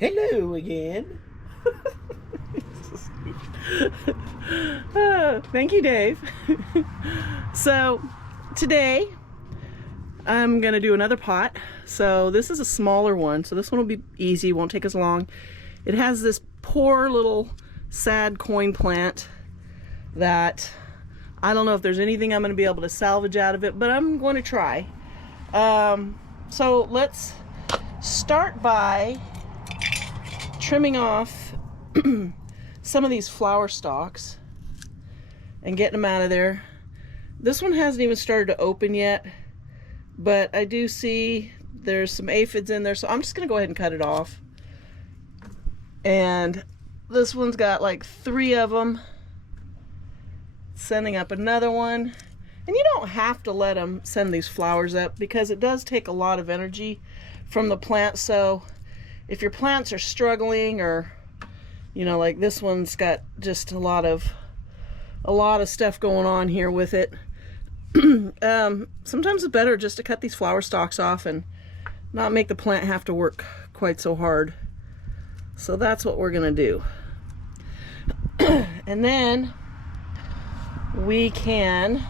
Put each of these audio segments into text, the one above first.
Hello again. Thank you, Dave. So today I'm gonna do another pot. So this is a smaller one, so this one will be easy, won't take as long. It has this poor little sad coin plant that I don't know if there's anything I'm gonna be able to salvage out of it, but I'm going to try. So let's start by trimming off some of these flower stalks and getting them out of there. This one hasn't even started to open yet, but I do see there's some aphids in there, so I'm just gonna go ahead and cut it off. And this one's got like 3 of them. Sending up another one. And you don't have to let them send these flowers up because it does take a lot of energy from the plant. So if your plants are struggling, or you know, like this one's got just a lot of stuff going on here with it, sometimes it's better just to cut these flower stalks off and not make the plant have to work quite so hard. So that's what we're gonna do. And then we can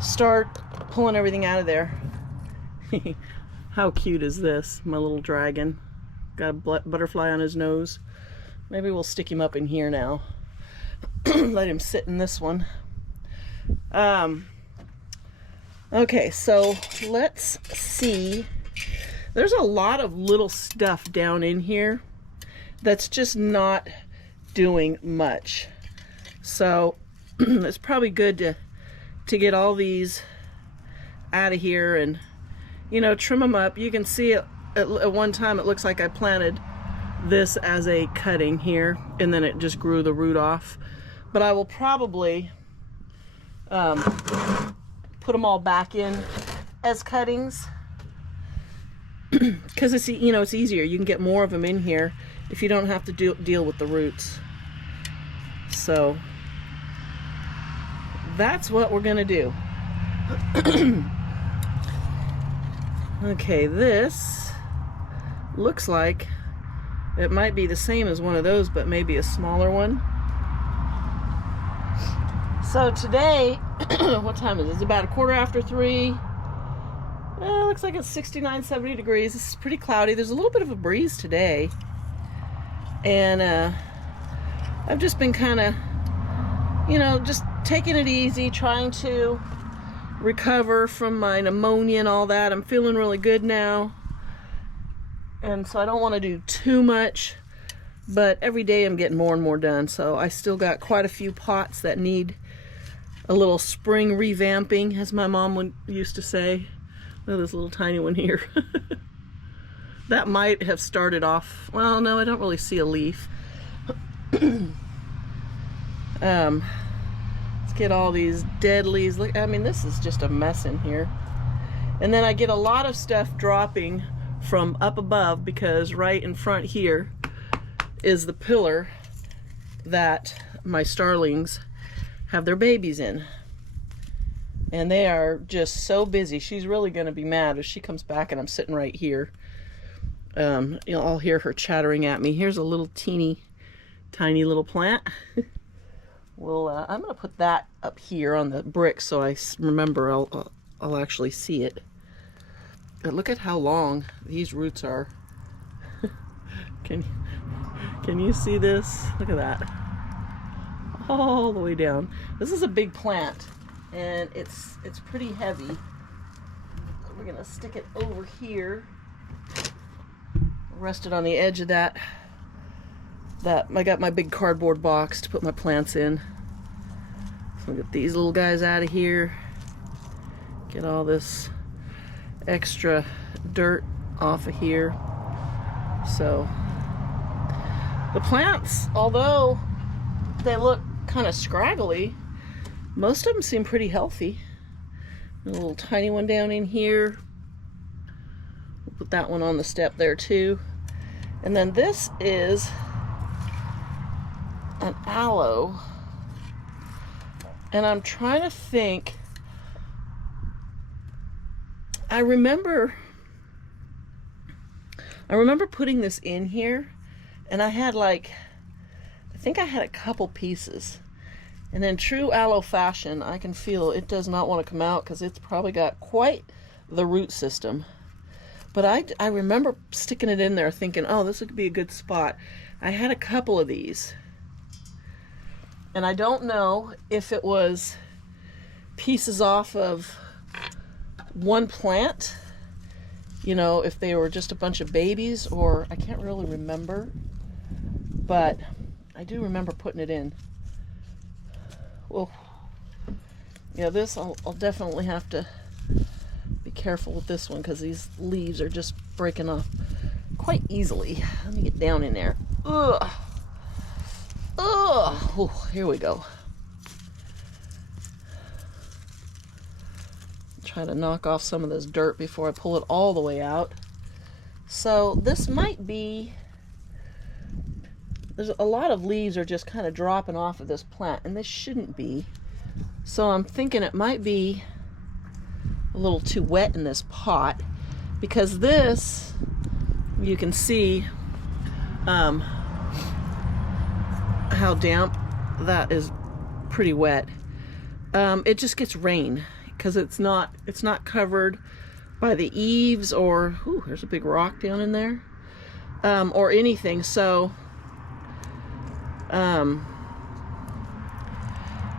start pulling everything out of there. How cute is this, my little dragon? Got a butterfly on his nose. Maybe we'll stick him up in here now. Let him sit in this one. Okay, so let's see. There's a lot of little stuff down in here that's just not doing much. So it's probably good to get all these out of here and, you know, trim them up. You can see it at one time, it looks like I planted this as a cutting here, and then it just grew the root off. But I will probably put them all back in as cuttings because it's, you know, it's easier. You can get more of them in here if you don't have to deal with the roots. So that's what we're gonna do. Okay, this looks like it might be the same as one of those, but maybe a smaller one. So today, what time is it? It's about 3:15. Looks like it's 69, 70 degrees. This is pretty cloudy. There's a little bit of a breeze today. And I've just been kind of, you know, just taking it easy, trying to recover from my pneumonia and all that. I'm feeling really good now. And so I don't want to do too much, but every day I'm getting more and more done. So I still got quite a few pots that need a little spring revamping, as my mom used to say. Look at this little tiny one here. That might have started off, well, no, I don't really see a leaf. Let's get all these dead leaves. Look, I mean, this is just a mess in here. And then I get a lot of stuff dropping from up above because right in front here is the pillar that my starlings have their babies in. And they are just so busy. She's really going to be mad if she comes back and I'm sitting right here. You know, I'll hear her chattering at me. Here's a little tiny little plant. Well, I'm going to put that up here on the brick so I remember I'll actually see it. But look at how long these roots are. Can you see this? Look at that. All the way down. This is a big plant and it's pretty heavy. We're going to stick it over here. Rest it on the edge of that. I got my big cardboard box to put my plants in. So get these little guys out of here. Get all this extra dirt off of here. So the plants, although they look kind of scraggly, most of them seem pretty healthy. A little tiny one down in here. We'll put that one on the step there too. And then this is an aloe, and I'm trying to think. I remember I remember putting this in here, and I had like, I think I had a couple pieces. And in true aloe fashion, I can feel it does not want to come out because it's probably got quite the root system. But I remember sticking it in there thinking, oh, this would be a good spot. I had a couple of these. And I don't know if it was pieces off of one plant, you know, if they were just a bunch of babies, or I can't really remember. But I do remember putting it in. Well, yeah, this I'll definitely have to be careful with this one because these leaves are just breaking off quite easily. Let me get down in there. Ugh. Ugh. Oh, here we go. Try to knock off some of this dirt before I pull it all the way out. So this might be, there's a lot of leaves are just kind of dropping off of this plant, and this shouldn't be. So I'm thinking it might be a little too wet in this pot, because this, you can see how damp that is. Pretty wet. It just gets rain because it's not covered by the eaves, or ooh, there's a big rock down in there, or anything. So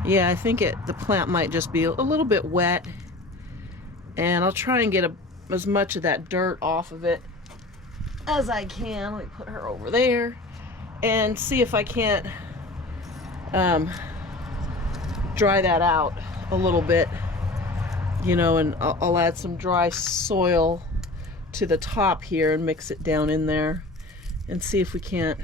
yeah, I think the plant might just be a little bit wet, and I'll try and get as much of that dirt off of it as I can. Let me put her over there and see if I can't dry that out a little bit, you know, and I'll add some dry soil to the top here and mix it down in there and see if we can't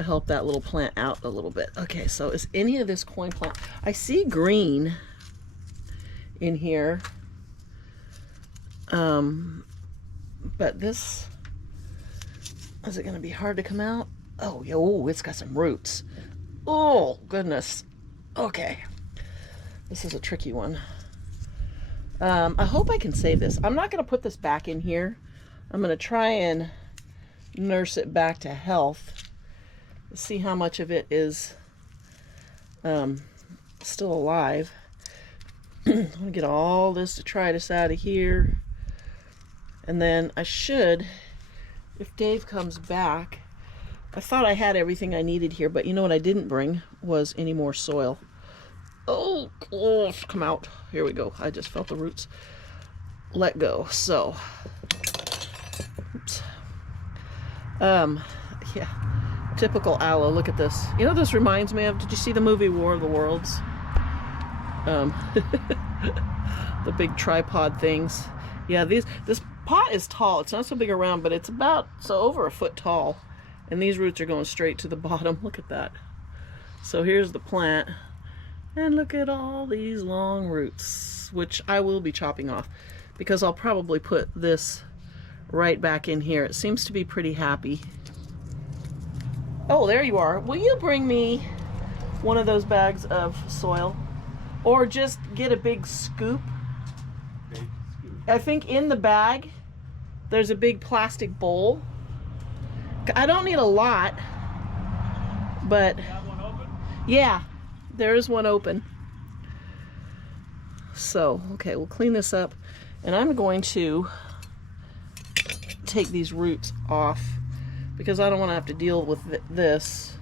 help that little plant out a little bit. Okay, so is any of this coin plant? I see green in here, but this, is it going to be hard to come out? Oh, yo, it's got some roots. Oh, goodness. Okay. This is a tricky one. I hope I can save this. I'm not going to put this back in here. I'm going to try and nurse it back to health. See how much of it is still alive. I'm going to get all this detritus out of here. And then I should, if Dave comes back, I thought I had everything I needed here, but you know what I didn't bring was any more soil. Oh, come out. Here we go. I just felt the roots let go. So, oops. Yeah, typical aloe. Look at this. You know what this reminds me of? Did you see the movie War of the Worlds? The big tripod things. Yeah, this pot is tall. It's not so big around, but it's about over a foot tall. And these roots are going straight to the bottom. Look at that. So here's the plant. And look at all these long roots, which I will be chopping off because I'll probably put this right back in here. It seems to be pretty happy. Oh, there you are. Will you bring me one of those bags of soil? Or just get a big scoop? I think in the bag, there's a big plastic bowl. I don't need a lot, but yeah, there is one open. So, okay, we'll clean this up, and I'm going to take these roots off because I don't want to have to deal with this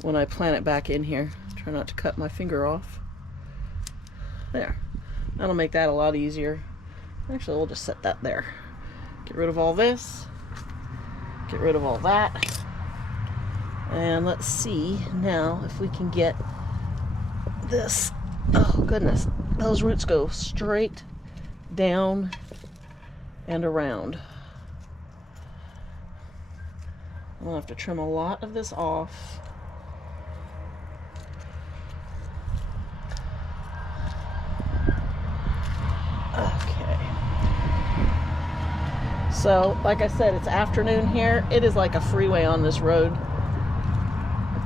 when I plant it back in here. Try not to cut my finger off. There. That'll make that a lot easier. Actually, we'll just set that there. Get rid of all this. Get rid of all that. And let's see now if we can get this. Oh, goodness. Those roots go straight down and around. I'm going to have to trim a lot of this off. Okay. So, like I said, it's afternoon here. It is like a freeway on this road.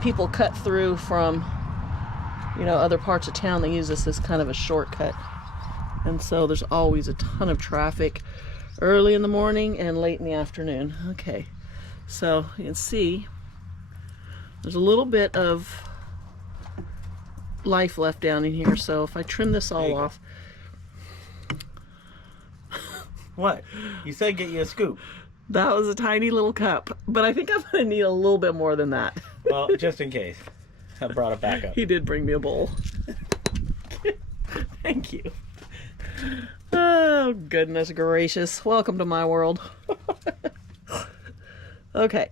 People cut through from, you know, other parts of town. They use this as kind of a shortcut. And so there's always a ton of traffic early in the morning and late in the afternoon. Okay, so you can see there's a little bit of life left down in here. So if I trim this all off. What? You said get you a scoop. That was a tiny little cup, but I think I'm going to need a little bit more than that. Well, just in case. I brought it back up. He did bring me a bowl. Thank you. Oh, goodness gracious. Welcome to my world. Okay.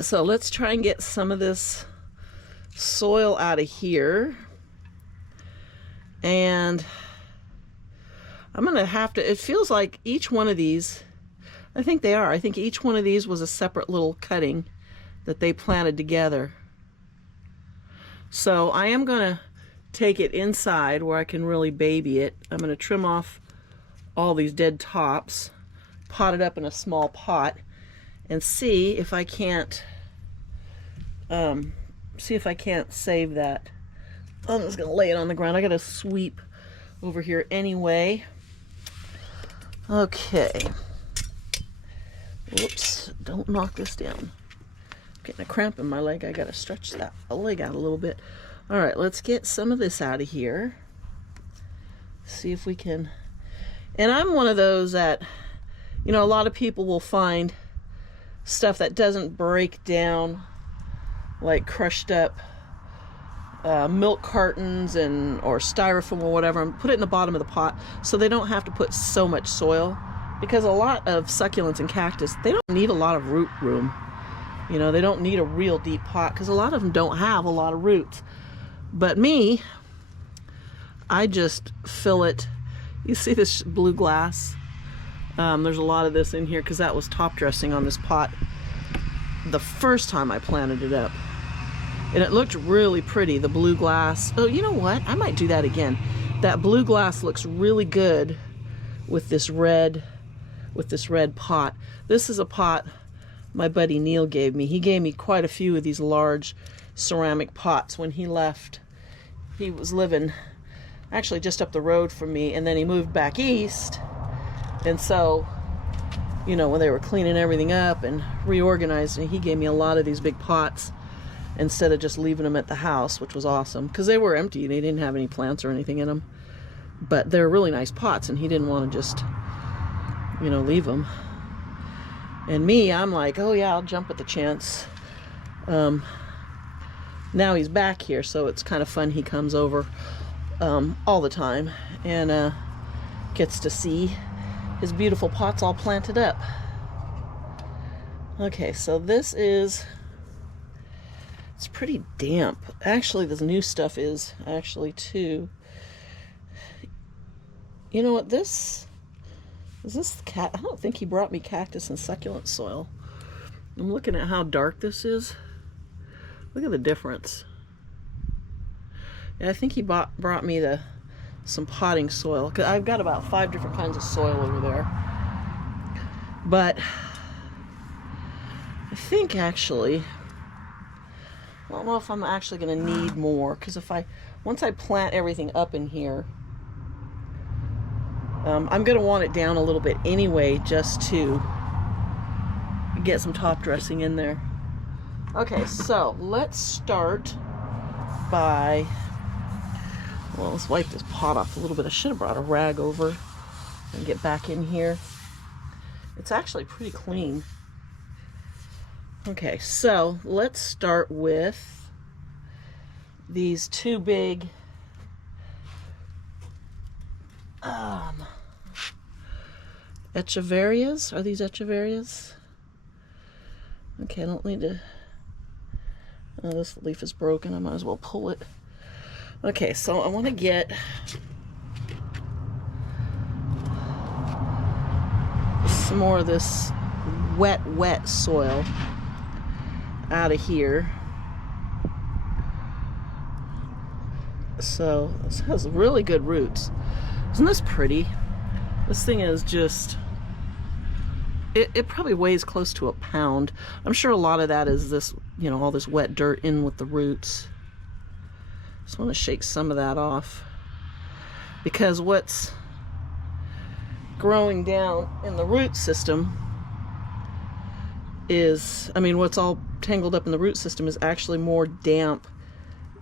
So let's try and get some of this soil out of here. And I'm going to have to, it feels like each one of these, I think they are. I think each one of these was a separate little cutting that they planted together. So I am going to take it inside where I can really baby it. I'm going to trim off all these dead tops, pot it up in a small pot, and see if I can't save that. I'm just going to lay it on the ground. I got to sweep over here anyway. Okay. Whoops, don't knock this down. Getting a cramp in my leg. I gotta stretch that leg out a little bit. All right, let's get some of this out of here. See if we can. And I'm one of those that, you know, a lot of people will find stuff that doesn't break down, like crushed up milk cartons or styrofoam or whatever, and put it in the bottom of the pot so they don't have to put so much soil. Because a lot of succulents and cactus, they don't need a lot of root room. You know, they don't need a real deep pot because a lot of them don't have a lot of roots. But me, I just fill it. You see this blue glass? There's a lot of this in here because that was top dressing on this pot the first time I planted it up. And it looked really pretty, the blue glass. Oh, you know what? I might do that again. That blue glass looks really good with this red pot. This is a pot my buddy Neil gave me. He gave me quite a few of these large ceramic pots when he left. He was living actually just up the road from me, and then he moved back east. And so, you know, when they were cleaning everything up and reorganizing, he gave me a lot of these big pots instead of just leaving them at the house, which was awesome because they were empty. They didn't have any plants or anything in them. But they're really nice pots, and he didn't want to just, you know, leave them. And me, I'm like, oh yeah, I'll jump at the chance. Now he's back here, so it's kind of fun. He comes over all the time and gets to see his beautiful pots all planted up. Okay, so this is, it's pretty damp. Actually, this new stuff is actually too. You know what, is this cat? I don't think he brought me cactus and succulent soil. I'm looking at how dark this is. Look at the difference. Yeah, I think he brought me some potting soil, because I've got about 5 different kinds of soil over there. But I think actually, I don't know if I'm actually going to need more, because once I plant everything up in here, I'm going to want it down a little bit anyway, just to get some top dressing in there. Okay, so let's start by, well, let's wipe this pot off a little bit. I should have brought a rag over and get back in here. It's actually pretty clean. Okay, so let's start with these 2 big echeverias. Are these echeverias? Okay, I don't need to. Oh, this leaf is broken. I might as well pull it. Okay, so I want to get some more of this wet soil out of here. So this has really good roots. Isn't this pretty? This thing is just, it probably weighs close to a pound. I'm sure a lot of that is this, you know, all this wet dirt in with the roots. Just want to shake some of that off, because what's growing down in the root system is, I mean, what's all tangled up in the root system is actually more damp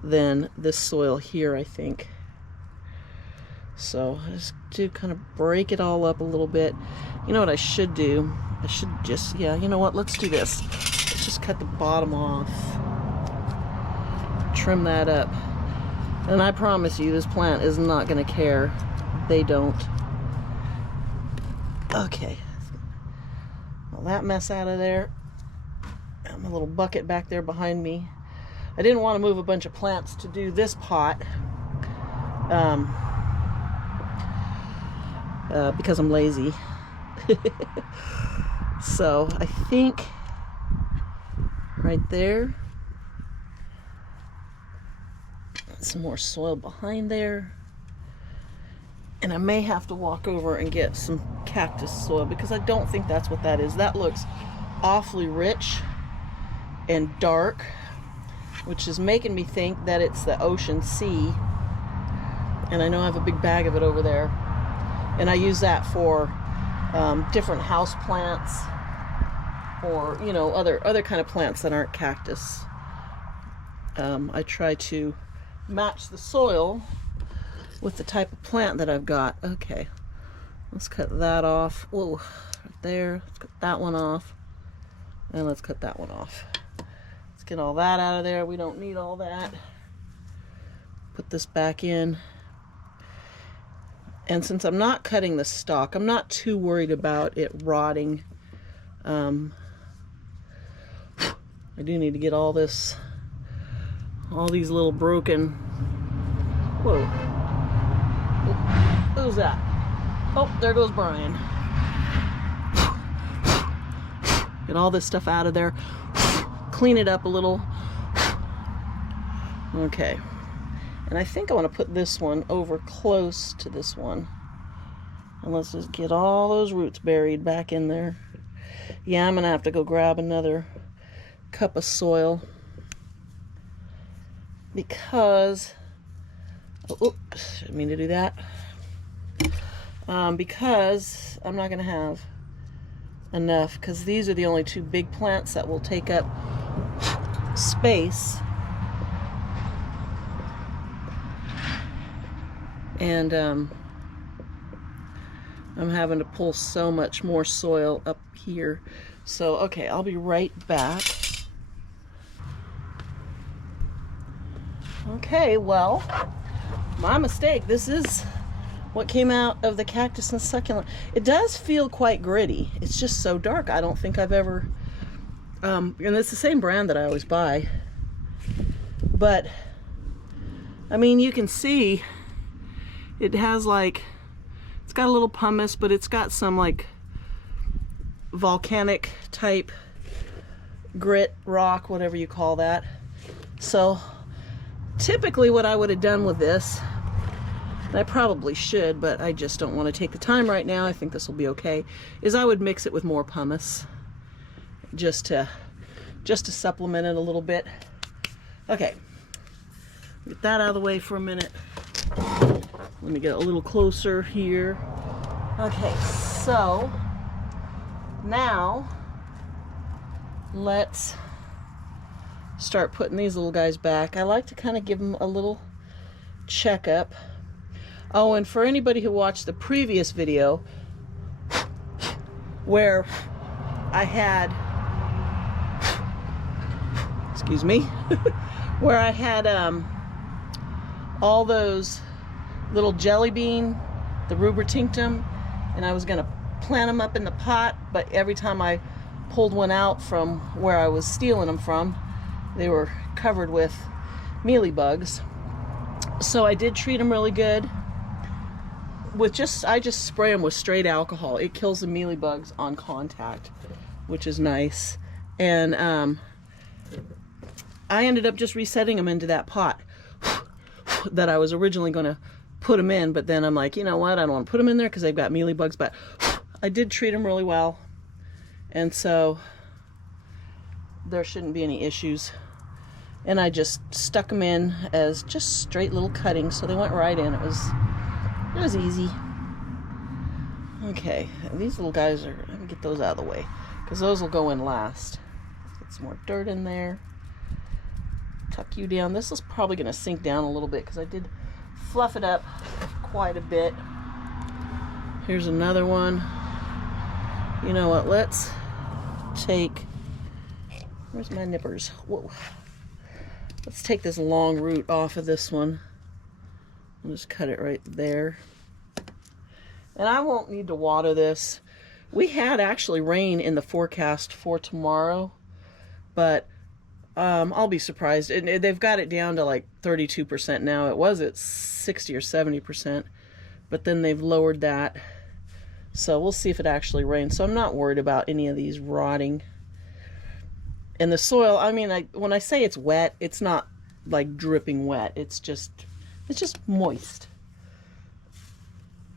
than this soil here, I think. So I just do kind of break it all up a little bit. You know what I should do? I should just, yeah, you know what? Let's do this. Let's just cut the bottom off. Trim that up. And I promise you, this plant is not going to care. They don't. Okay. All that mess out of there. And my little bucket back there behind me. I didn't want to move a bunch of plants to do this pot. Because I'm lazy. So I think right there, some more soil behind there, and I may have to walk over and get some cactus soil because I don't think that's what that is. That looks awfully rich and dark, which is making me think that it's the ocean sea, and I know I have a big bag of it over there. And I use that for different house plants, or you know, other kind of plants that aren't cactus. I try to match the soil with the type of plant that I've got. Okay, let's cut that off. Whoa, right there. Let's cut that one off, and let's cut that one off. Let's get all that out of there. We don't need all that. Put this back in. And since I'm not cutting the stalk, I'm not too worried about it rotting. I do need to get all these little broken. Whoa. Oh, who's that? Oh, there goes Brian. Get all this stuff out of there. Clean it up a little. Okay. And I think I want to put this one over close to this one. And let's just get all those roots buried back in there. Yeah, I'm going to have to go grab another cup of soil. Because, oops, didn't mean to do that. Because I'm not going to have enough. Because these are the only two big plants that will take up space. And I'm having to pull so much more soil up here. So, okay, I'll be right back. Okay, well, my mistake. This is what came out of the cactus and succulent. It does feel quite gritty. It's just so dark. I don't think I've ever... and it's the same brand that I always buy. But, I mean, you can see... It has like, it's got a little pumice, but it's got some like volcanic type grit, rock, whatever you call that. So typically what I would have done with this, and I probably should, but I just don't want to take the time right now, I think this will be okay, is I would mix it with more pumice just to supplement it a little bit. Okay, get that out of the way for a minute. Let me get a little closer here. Okay, so now let's start putting these little guys back. I like to kind of give them a little checkup. Oh, and for anybody who watched the previous video where I had, excuse me, where I had all those little jelly bean, the rubbertinctum, and I was going to plant them up in the pot, but every time I pulled one out from where I was stealing them from, they were covered with mealybugs. So I did treat them really good with I just spray them with straight alcohol. It kills the mealybugs on contact, which is nice. And I ended up just resetting them into that pot that I was originally going to put them in, but then I'm like, you know what, I don't want to put them in there because they've got mealybugs, but I did treat them really well, and so there shouldn't be any issues. And I just stuck them in as just straight little cuttings, so they went right in. It was easy. Okay, these little guys are, let me get those out of the way, because those will go in last. Let's get some more dirt in there. Tuck you down. This is probably going to sink down a little bit because I did fluff it up quite a bit. Here's another one. You know what, let's take, where's my nippers? Whoa. Let's take this long root off of this one. I'll just cut it right there. And I won't need to water this. We had actually rain in the forecast for tomorrow, but I'll be surprised. And they've got it down to like 32% now. It was at 60 or 70%, but then they've lowered that. So we'll see if it actually rains. So I'm not worried about any of these rotting. And the soil, I mean, when I say it's wet, it's not like dripping wet. It's just moist.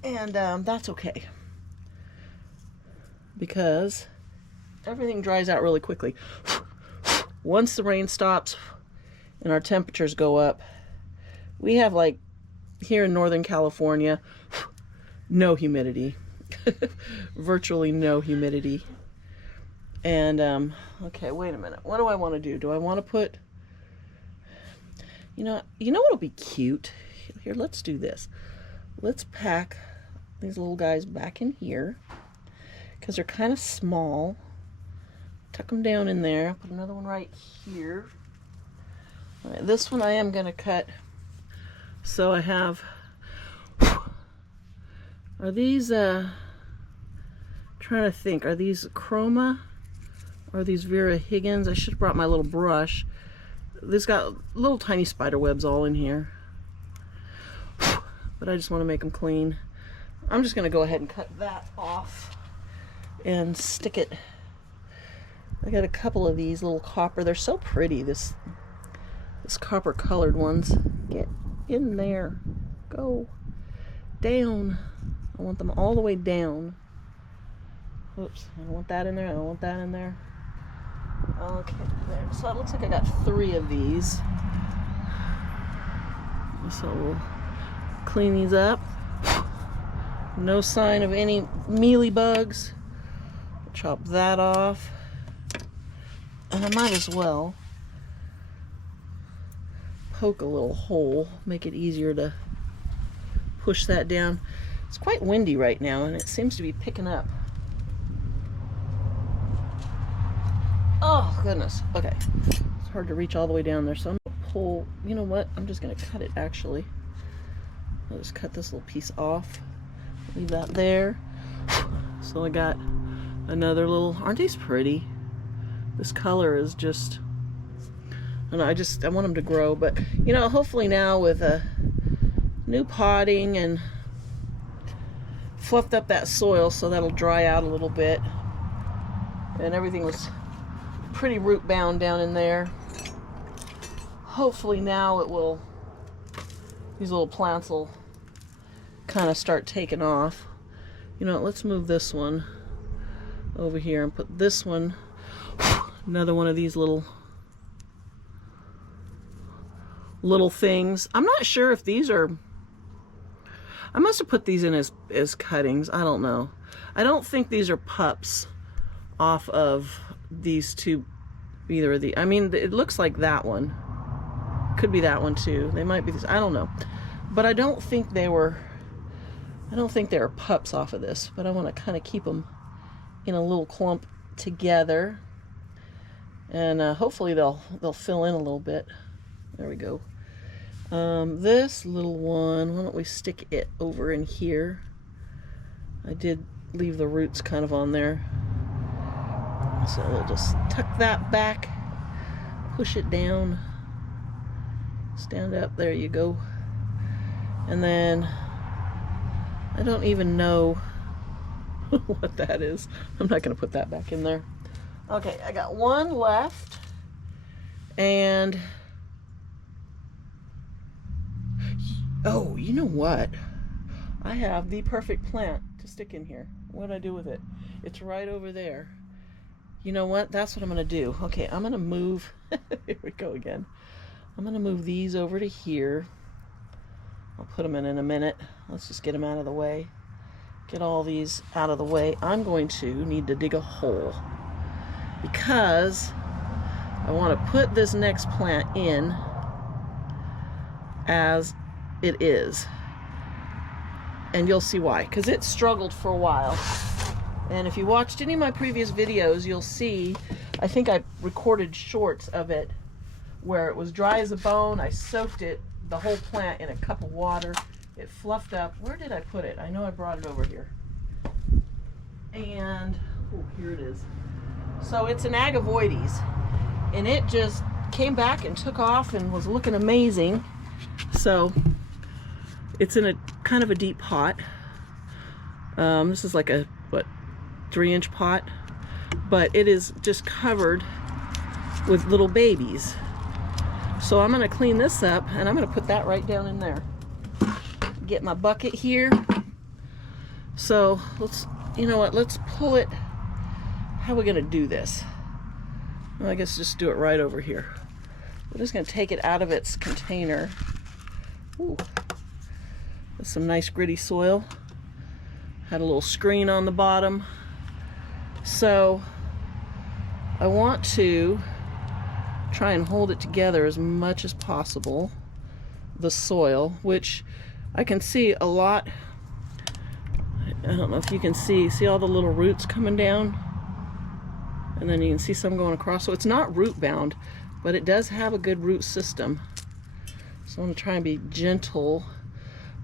And that's okay, because everything dries out really quickly. Once the rain stops and our temperatures go up, we have, like here in Northern California, no humidity. Virtually no humidity. And okay, wait a minute. What do I want to do? Do I want to put, you know what'll be cute? Here, let's do this. Let's pack these little guys back in here because they're kind of small. Tuck them down in there. Put another one right here. All right, this one I am going to cut. So I have, are these, trying to think, are these Chroma? Or are these Vera Higgins? I should have brought my little brush. This got little tiny spider webs all in here. But I just want to make them clean. I'm just going to go ahead and cut that off and stick it. I got a couple of these little copper. They're so pretty, this copper colored ones. Get in there. Go down. I want them all the way down. Oops, I don't want that in there. I don't want that in there. Okay, there. So it looks like I got 3 of these. So we'll clean these up. No sign of any mealy bugs. Chop that off. And I might as well poke a little hole, make it easier to push that down. It's quite windy right now and it seems to be picking up. Oh goodness, okay. It's hard to reach all the way down there, so I'm gonna pull, you know what, I'm just gonna cut it actually. I'll just cut this little piece off, leave that there. So I got another little, aren't these pretty? This color is just, I don't know, I want them to grow, but you know, hopefully now with a new potting and fluffed up that soil so that'll dry out a little bit. And everything was pretty root bound down in there. Hopefully now it will, these little plants will kind of start taking off. You know, let's move this one over here and put this one, another one of these little things. I'm not sure if these are, I must have put these in as cuttings. I don't know. I don't think these are pups off of these two, either of the, I mean, it looks like that one. Could be that one too. They might be these, I don't know. But I don't think they were pups off of this, but I want to kind of keep them in a little clump together. And hopefully they'll fill in a little bit. There we go. This little one, why don't we stick it over in here? I did leave the roots kind of on there. So we'll just tuck that back, push it down, stand up, there you go. And then, I don't even know what that is. I'm not going to put that back in there. Okay, I got one left. And, oh, you know what? I have the perfect plant to stick in here. What do I do with it? It's right over there. You know what? That's what I'm going to do. Okay, I'm going to move. Here we go again. I'm going to move these over to here. I'll put them in a minute. Let's just get them out of the way. get all these out of the way, I'm going to need to dig a hole because I want to put this next plant in as it is. And you'll see why, because it struggled for a while. And if you watched any of my previous videos, you'll see, I think I recorded shorts of it where it was dry as a bone. I soaked it, the whole plant, in a cup of water. It fluffed up. Where did I put it? I know I brought it over here. And, oh, here it is. So it's an agavoides, and it just came back and took off and was looking amazing. So it's in a kind of a deep pot. This is like a, what, 3-inch pot, but it is just covered with little babies. So I'm going to clean this up, and I'm going to put that right down in there. Get my bucket here. So let's, you know what, let's pull it. How are we going to do this? Well, I guess just do it right over here. We're just going to take it out of its container. Ooh, with some nice gritty soil. Had a little screen on the bottom. So I want to try and hold it together as much as possible, the soil, which I can see a lot. I don't know if you can see all the little roots coming down, and then you can see some going across. So it's not root bound, but it does have a good root system. So I'm going to try and be gentle,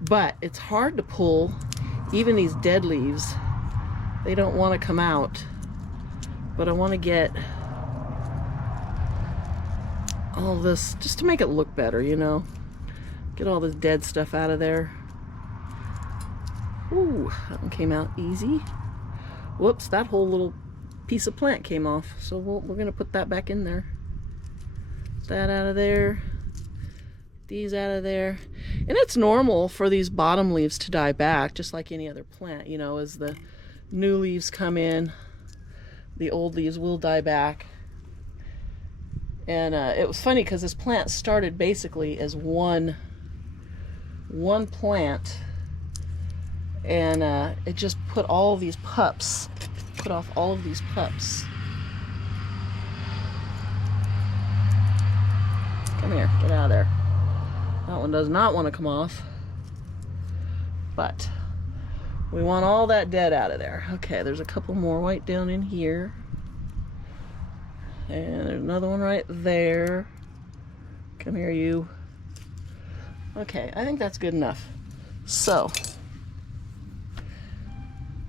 but it's hard to pull. Even these dead leaves, they don't want to come out, but I want to get all this just to make it look better, you know. Get all this dead stuff out of there. Ooh, that one came out easy. Whoops, that whole little piece of plant came off. So we're going to put that back in there. That out of there. These out of there. And it's normal for these bottom leaves to die back, just like any other plant. You know, as the new leaves come in, the old leaves will die back. And it was funny because this plant started basically as one plant, and it just put all of these pups, put off all of these pups. Come here, get out of there. That one does not want to come off, but we want all that dead out of there. Okay, there's a couple more right down in here. And there's another one right there. Come here, you. Okay, I think that's good enough. So,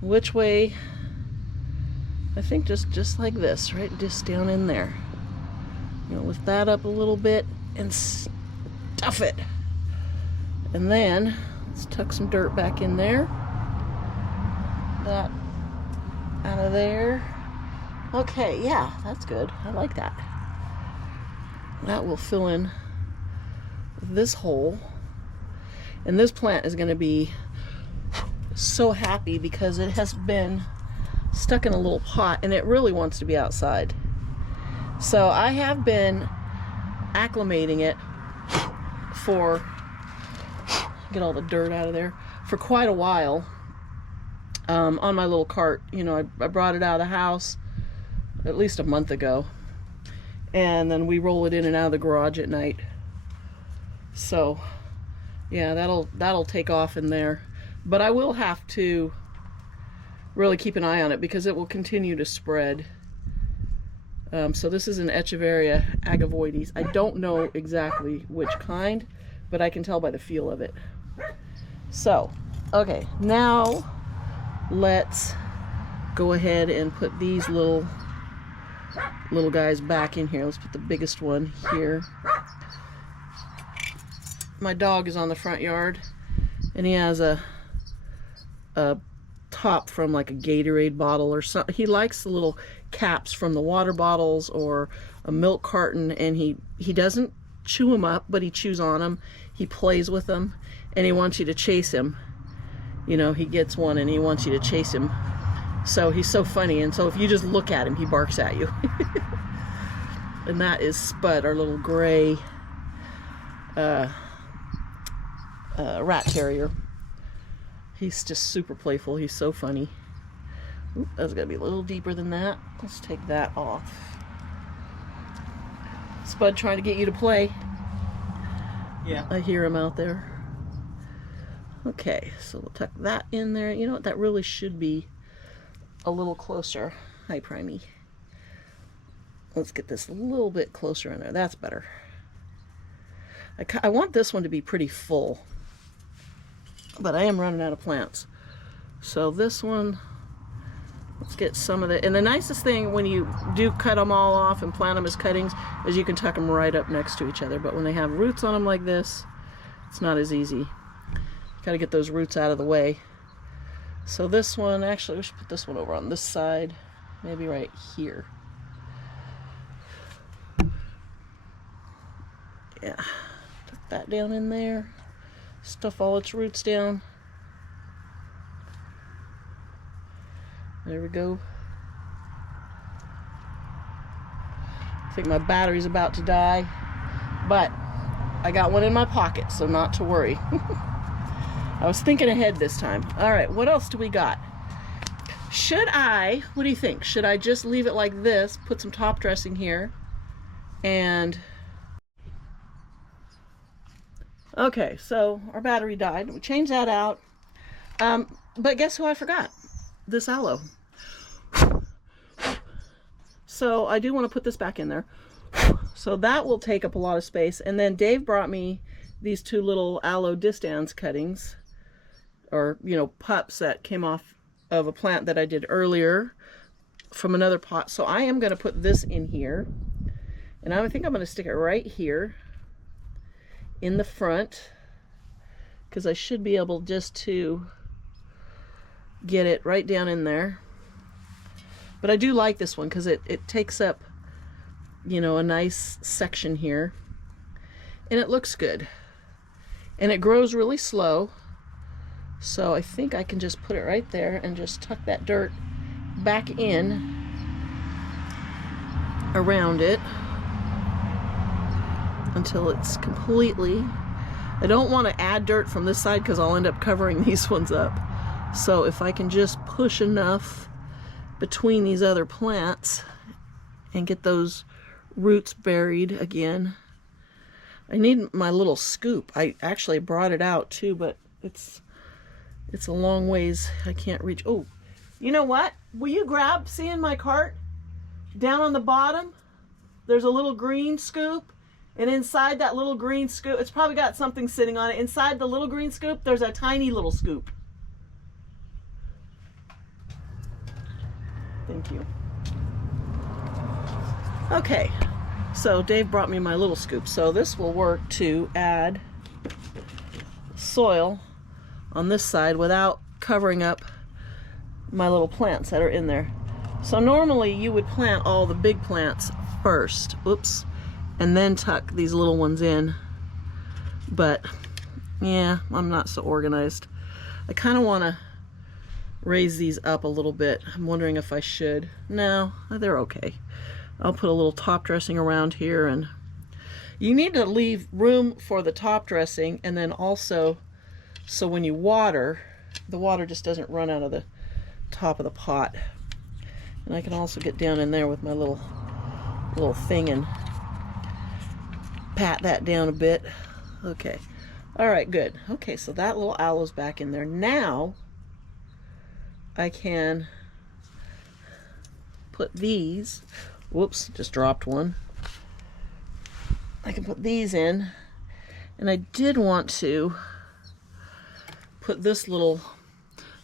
which way? I think just like this, right? Just down in there. You know, lift that up a little bit and stuff it. And then, let's tuck some dirt back in there. That out of there. Okay, yeah, that's good. I like that. That will fill in this hole. And this plant is going to be so happy because it has been stuck in a little pot and it really wants to be outside. So I have been acclimating it for, get all the dirt out of there, for quite a while. On my little cart. You know, I brought it out of the house at least a month ago, and then we roll it in and out of the garage at night. So yeah, that'll take off in there, but I will have to really keep an eye on it because it will continue to spread. So this is an Echeveria agavoides. I don't know exactly which kind, but I can tell by the feel of it. So okay, now let's go ahead and put these little guys back in here. Let's put the biggest one here. My dog is on the front yard, and he has a top from like a Gatorade bottle or something. He likes the little caps from the water bottles or a milk carton, and he doesn't chew them up, but he chews on them. He plays with them, and he wants you to chase him. You know, he gets one and he wants you to chase him. So he's so funny, and so if you just look at him, he barks at you. And that is Spud, our little gray rat terrier. He's just super playful. He's so funny. Oop, that's gotta be a little deeper than that. Let's take that off. Spud trying to get you to play. Yeah. I hear him out there. Okay, so we'll tuck that in there. You know what? That really should be a little closer. Hi, Primey. Let's get this a little bit closer in there. That's better. I want this one to be pretty full, but I am running out of plants. So this one, let's get some of it. And the nicest thing when you do cut them all off and plant them as cuttings is you can tuck them right up next to each other. But when they have roots on them like this, it's not as easy. Got to get those roots out of the way. So this one, actually, we should put this one over on this side, maybe right here. Yeah, tuck that down in there. Stuff all its roots down. There we go. I think my battery's about to die, but I got one in my pocket, so not to worry. I was thinking ahead this time. All right, what else do we got? What do you think? Should I just leave it like this, put some top dressing here, and... Okay, so our battery died. We changed that out. But guess who I forgot? This aloe. So I do want to put this back in there. So that will take up a lot of space. And then Dave brought me these two little aloe distance cuttings, or, you know, pups that came off of a plant that I did earlier from another pot. So I am going to put this in here. And I think I'm going to stick it right here in the front, because I should be able just to get it right down in there. But I do like this one because it takes up, you know, a nice section here, and it looks good, and it grows really slow. So I think I can just put it right there and just tuck that dirt back in around it until it's completely... I don't want to add dirt from this side because I'll end up covering these ones up. So if I can just push enough between these other plants and get those roots buried again. I need my little scoop. I actually brought it out too, but it's a long ways. I can't reach. Oh, you know what? Will you grab, see in my cart, down on the bottom, there's a little green scoop. And inside that little green scoop, it's probably got something sitting on it. Inside the little green scoop, there's a tiny little scoop. Thank you. Okay, so Dave brought me my little scoop. So this will work to add soil on this side without covering up my little plants that are in there. So normally you would plant all the big plants first. Oops. And then tuck these little ones in. But yeah, I'm not so organized. I kind of want to raise these up a little bit. I'm wondering if I should. No, they're okay. I'll put a little top dressing around here, and you need to leave room for the top dressing, and then also so when you water, the water just doesn't run out of the top of the pot. And I can also get down in there with my little thing and pat that down a bit. Okay. All right, good. Okay, so that little aloe's back in there. Now I can put these, whoops, just dropped one. I can put these in, and I did want to put this little,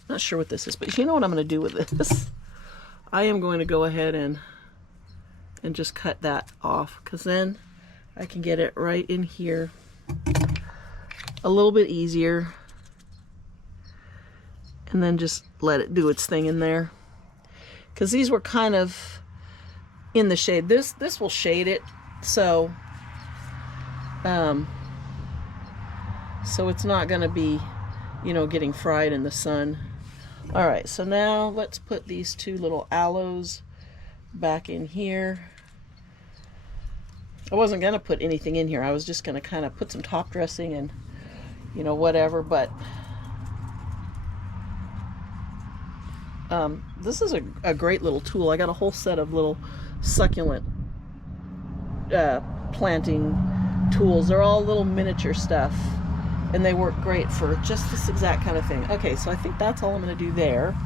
not sure what this is, but you know what I'm going to do with this? I am going to go ahead and just cut that off, because then I can get it right in here a little bit easier, and then just let it do its thing in there, because these were kind of in the shade. This will shade it, so it's not going to be, you know, getting fried in the sun. All right, so now let's put these two little aloes back in here. I wasn't gonna put anything in here. I was just gonna kind of put some top dressing and, you know, whatever, but This is a great little tool. I got a whole set of little succulent planting tools. They're all little miniature stuff, and they work great for just this exact kind of thing. Okay, so I think that's all I'm going to do there.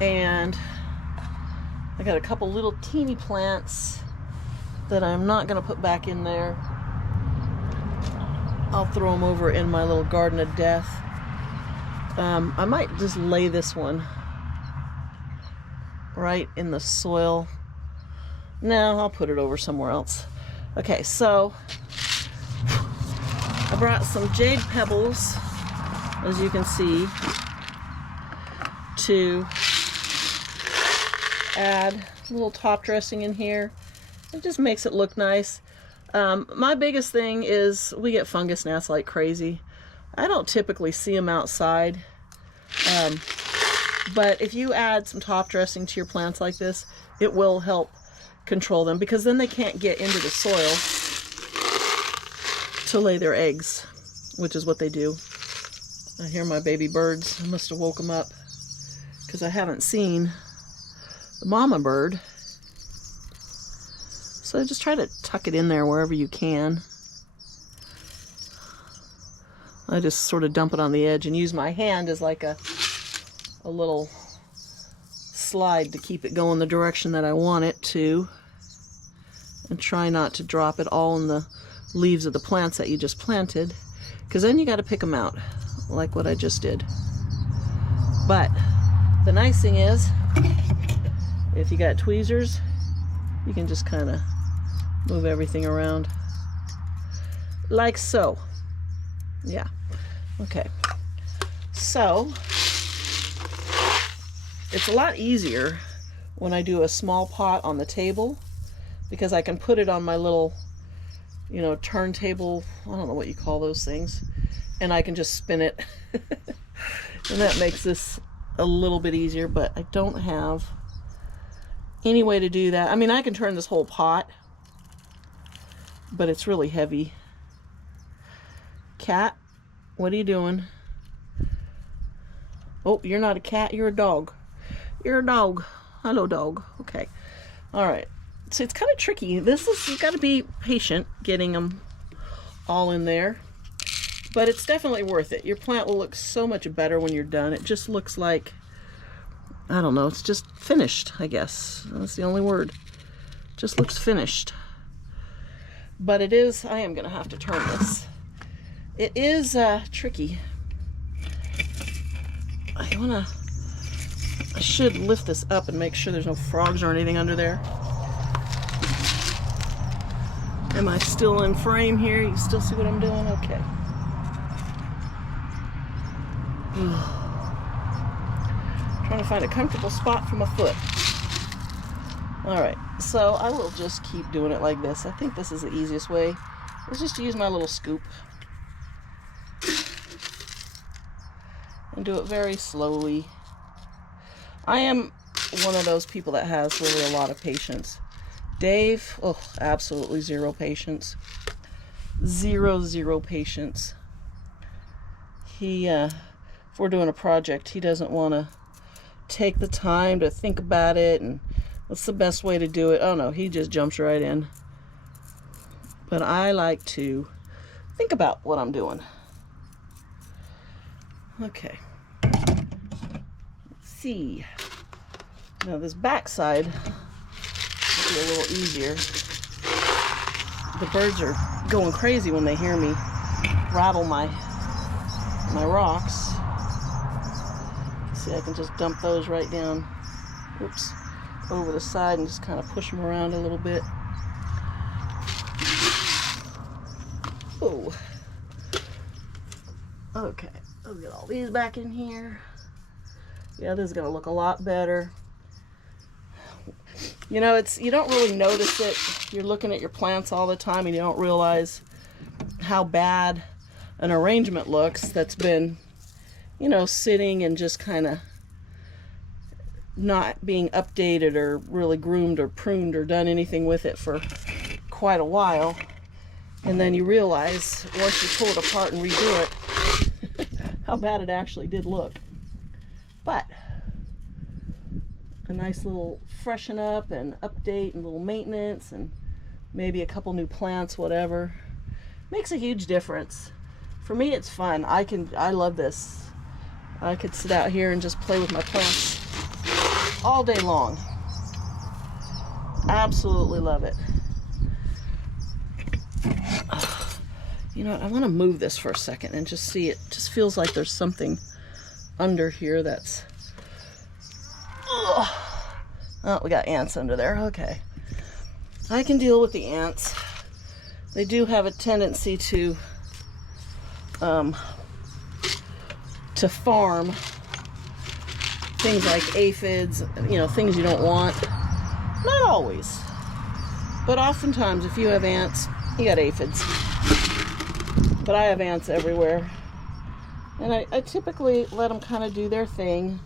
And I got a couple little teeny plants that I'm not going to put back in there. I'll throw them over in my little garden of death. I might just lay this one right in the soil. No, I'll put it over somewhere else. Okay, so I brought some jade pebbles, as you can see, to add a little top dressing in here. It just makes it look nice. My biggest thing is we get fungus gnats like crazy. I don't typically see them outside, but if you add some top dressing to your plants like this, it will help control them, because then they can't get into the soil to lay their eggs, which is what they do. I hear my baby birds. I must have woke them up, because I haven't seen the mama bird. So just try to tuck it in there wherever you can. I just sort of dump it on the edge and use my hand as like a little slide to keep it going the direction that I want it to. And try not to drop it all in the leaves of the plants that you just planted, because then you got to pick them out like what I just did. But the nice thing is, if you got tweezers, you can just kind of move everything around like so. Yeah. Okay. So it's a lot easier when I do a small pot on the table, because I can put it on my little, you know, turntable. I don't know what you call those things. And I can just spin it. And that makes this a little bit easier, but I don't have any way to do that. I mean, I can turn this whole pot, but it's really heavy. Cat, what are you doing? Oh, you're not a cat, you're a dog. You're a dog. Hello, dog. Okay. All right. So it's kind of tricky. This is, you've got to be patient getting them all in there, but it's definitely worth it. Your plant will look so much better when you're done. It just looks like, I don't know, it's just finished, I guess. That's the only word. Just looks finished. But it is, I am going to have to turn this. It is tricky. I should lift this up and make sure there's no frogs or anything under there. Am I still in frame here? You still see what I'm doing? Okay. Trying to find a comfortable spot for my foot. Alright, so I will just keep doing it like this. I think this is the easiest way. Is just to use my little scoop. And do it very slowly. I am one of those people that has really a lot of patience. Dave, oh, absolutely zero patience. Zero patience. He, if we're doing a project, he doesn't want to take the time to think about it and what's the best way to do it. Oh no, he just jumps right in. But I like to think about what I'm doing. Okay. Let's see. Now this back side will be a little easier. The birds are going crazy when they hear me rattle my rocks. See, I can just dump those right down, oops, over the side and just kind of push them around a little bit. Oh. Okay, let's get all these back in here. Yeah, this is gonna look a lot better. You know, you don't really notice it. You're looking at your plants all the time and you don't realize how bad an arrangement looks that's been, you know, sitting and just kind of not being updated or really groomed or pruned or done anything with it for quite a while. And then you realize, once you pull it apart and redo it, how bad it actually did look. But nice little freshen up and update and little maintenance and maybe a couple new plants, whatever. Makes a huge difference. For me, it's fun. I love this. I could sit out here and just play with my plants all day long. Absolutely love it. You know what? I want to move this for a second and just see. It just feels like there's something under here that's... Ugh. Oh, we got ants under there. Okay. I can deal with the ants. They do have a tendency to farm things like aphids, you know, things you don't want. Not always, but oftentimes if you have ants, you got aphids. But I have ants everywhere, and I typically let them kind of do their thing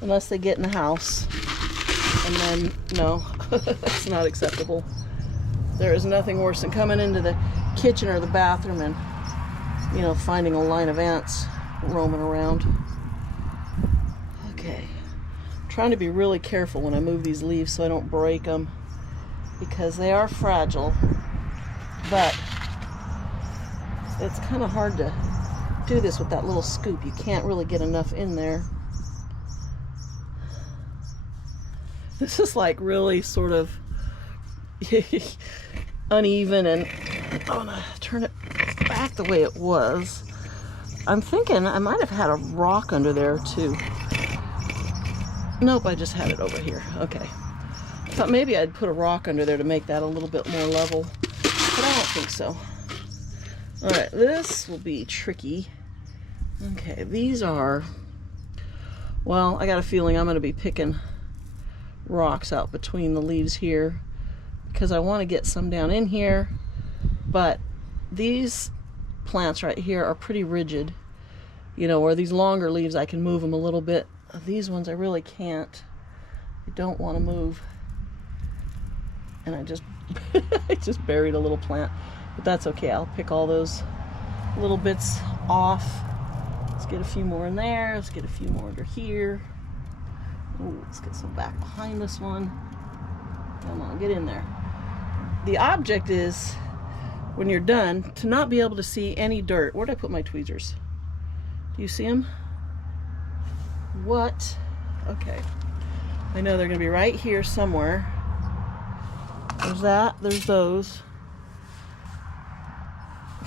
unless they get in the house, and then no, that's not acceptable. There is nothing worse than coming into the kitchen or the bathroom and, you know, finding a line of ants roaming around. Okay, I'm trying to be really careful when I move these leaves so I don't break them, because they are fragile, but it's kind of hard to do this with that little scoop. You can't really get enough in there. This is like really sort of uneven, and I'm gonna turn it back the way it was. I'm thinking I might have had a rock under there too. Nope, I just had it over here. Okay. I thought maybe I'd put a rock under there to make that a little bit more level, but I don't think so. Alright, this will be tricky. Okay, these are... Well, I got a feeling I'm going to be picking rocks out between the leaves here, because I want to get some down in here, but these plants right here are pretty rigid. You know, where these longer leaves I can move them a little bit. These ones I really can't. I don't want to move. And I just I just buried a little plant, but that's okay. I'll pick all those little bits off. Let's get a few more in there. Let's get a few more under here. Ooh, let's get some back behind this one. Come on, get in there. The object is, when you're done, to not be able to see any dirt. Where'd I put my tweezers? Do you see them? What? Okay. I know they're going to be right here somewhere. There's that. There's those.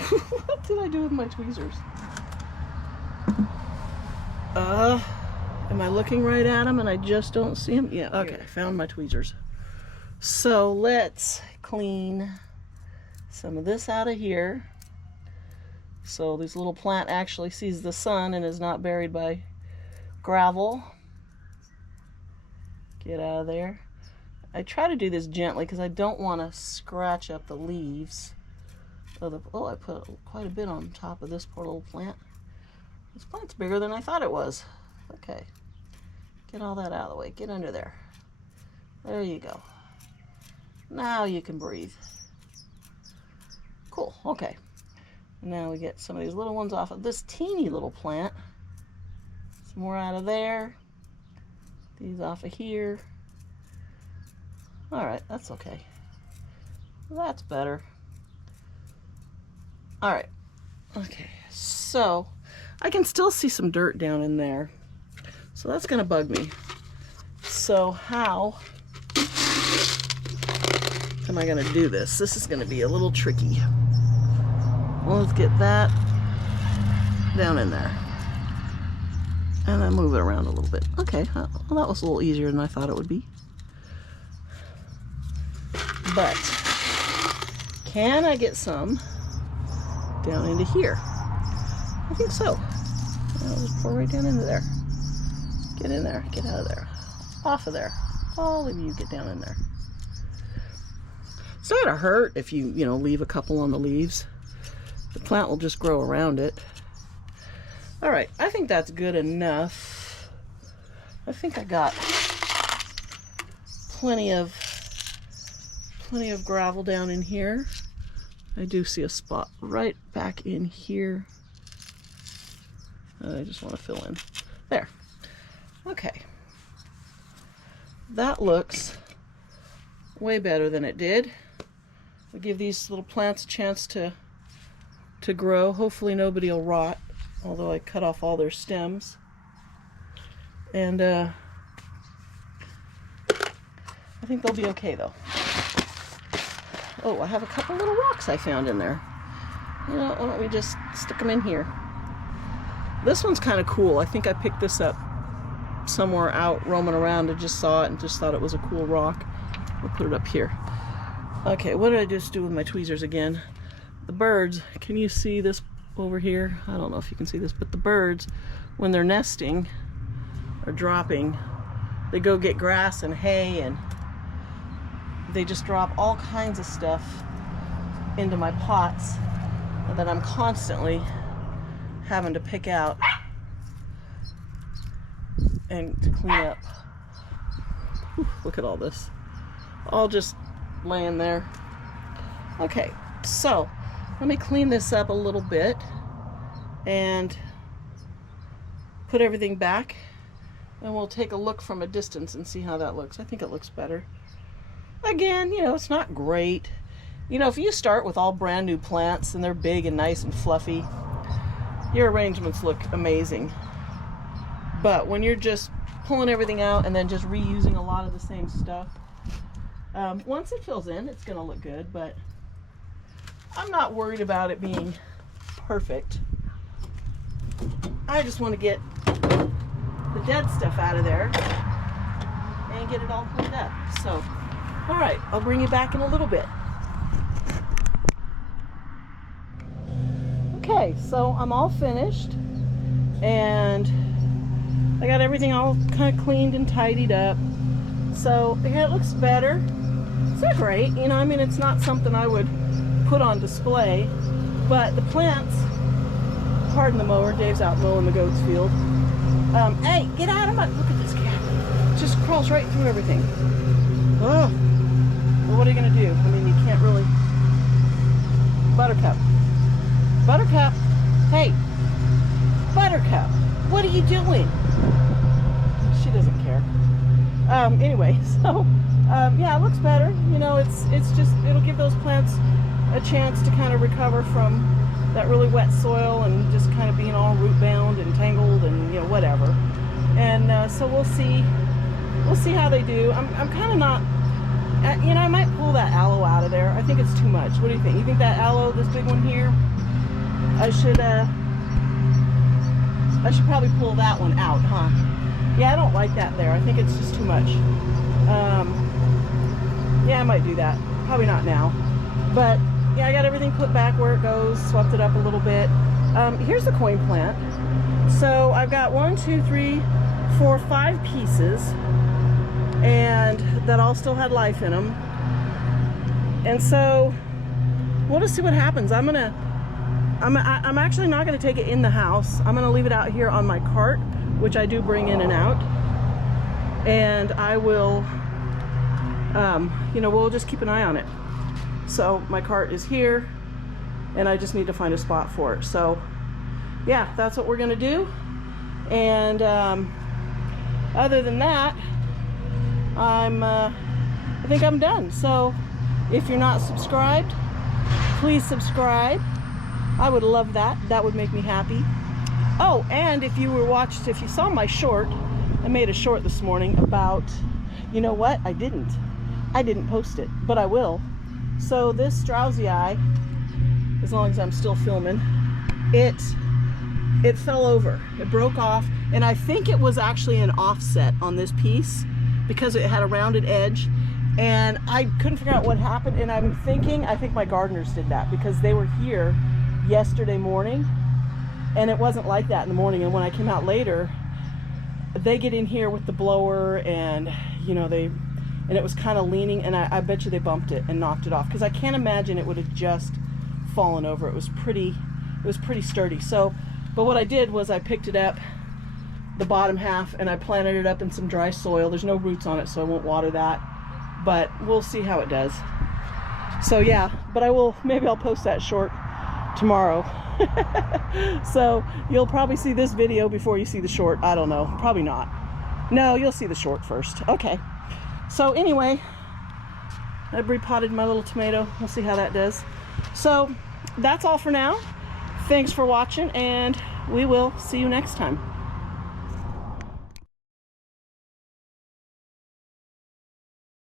What did I do with my tweezers? Am I looking right at them and I just don't see them? Yeah, okay. I found my tweezers. So let's clean some of this out of here. So this little plant actually sees the sun and is not buried by gravel. Get out of there. I try to do this gently because I don't want to scratch up the leaves. Oh, I put quite a bit on top of this poor little plant. This plant's bigger than I thought it was. Okay. Get all that out of the way. Get under there. There you go. Now you can breathe. Cool. Okay. Now we get some of these little ones off of this teeny little plant. Some more out of there. These off of here. Alright, that's okay. That's better. Alright. Okay, so I can still see some dirt down in there. So that's going to bug me. So how am I going to do this? This is going to be a little tricky. Well, let's get that down in there. And then move it around a little bit. Okay, well, that was a little easier than I thought it would be. But can I get some down into here? I think so. I'll just pour right down into there. Get in there. Get out of there. Off of there. All of you get down in there. It's not gonna hurt if you leave a couple on the leaves. The plant will just grow around it. All right, I think that's good enough. I think I got plenty of gravel down in here. I do see a spot right back in here. I just want to fill in. There. Okay. that looks way better than it did. I'll give these little plants a chance to grow. Hopefully nobody will rot, although I cut off all their stems. And I think they'll be okay though. Oh, I have a couple little rocks I found in there. You know, why don't we just stick them in here? This one's kind of cool. I think I picked this up somewhere out roaming around. I just saw it and just thought it was a cool rock. We'll put it up here. Okay, what did I just do with my tweezers again? The birds, can you see this over here? I don't know if you can see this, but the birds, when they're nesting or dropping, they go get grass and hay, and they just drop all kinds of stuff into my pots that I'm constantly having to pick out and to clean up. Whew, look at all this. All just laying there. Okay, so let me clean this up a little bit and put everything back, and we'll take a look from a distance and see how that looks. I think it looks better. Again, you know, it's not great. You know, if you start with all brand new plants and they're big and nice and fluffy, your arrangements look amazing. But when you're just pulling everything out and then just reusing a lot of the same stuff, once it fills in, it's going to look good, but I'm not worried about it being perfect. I just want to get the dead stuff out of there and get it all cleaned up. So, all right, I'll bring you back in a little bit. Okay, so I'm all finished, and I got everything all kind of cleaned and tidied up. So yeah, it looks better. It's not great, you know, I mean, it's not something I would put on display, but the plants, pardon the mower, Dave's out mowing the goats field. Hey, get out of my, look at this cat. Just crawls right through everything. Oh, well, what are you gonna do? I mean, you can't really. Buttercup. Buttercup, hey, Buttercup, what are you doing? She doesn't care. Anyway, so yeah, it looks better. You know, it's just, it'll give those plants a chance to kind of recover from that really wet soil and just kind of being all root bound and tangled and, you know, whatever. And so we'll see how they do. I'm kind of not, you know, I might pull that aloe out of there. I think it's too much. What do you think? You think that aloe, this big one here, I should probably pull that one out, huh? Yeah, I don't like that there. I think it's just too much. Yeah, I might do that. Probably not now. But yeah, I got everything put back where it goes, swept it up a little bit. Here's the coin plant. So I've got 1, 2, 3, 4, 5 pieces, and that all still had life in them. And so we'll just see what happens. I'm actually not going to take it in the house. I'm going to leave it out here on my cart, which I do bring in and out. And I will, you know, we'll just keep an eye on it. So my cart is here, and I just need to find a spot for it. So yeah, that's what we're going to do. And other than that, I think I'm done. So if you're not subscribed, please subscribe. I would love that. That would make me happy. Oh, and if you saw my short, I made a short this morning about, you know what? I didn't post it, but I will. So this drowsy eye, as long as I'm still filming, it fell over. It broke off, and I think it was actually an offset on this piece because it had a rounded edge, and I couldn't figure out what happened. And I'm thinking, I think my gardeners did that because they were here yesterday morning, and it wasn't like that in the morning. And when I came out later, they get in here with the blower, and you know, and it was kind of leaning, and I bet you they bumped it and knocked it off, because I can't imagine it would have just fallen over. It was pretty sturdy. So, but what I did was I picked it up, the bottom half, and I planted it up in some dry soil. There's no roots on it, so I won't water that, but we'll see how it does. So yeah, but maybe I'll post that short tomorrow. So you'll probably see this video before you see the short. I don't know, probably not. No, you'll see the short first. Okay, So anyway, I've repotted my little tomato. We'll see how that does. So that's all for now. Thanks for watching, and we will see you next time.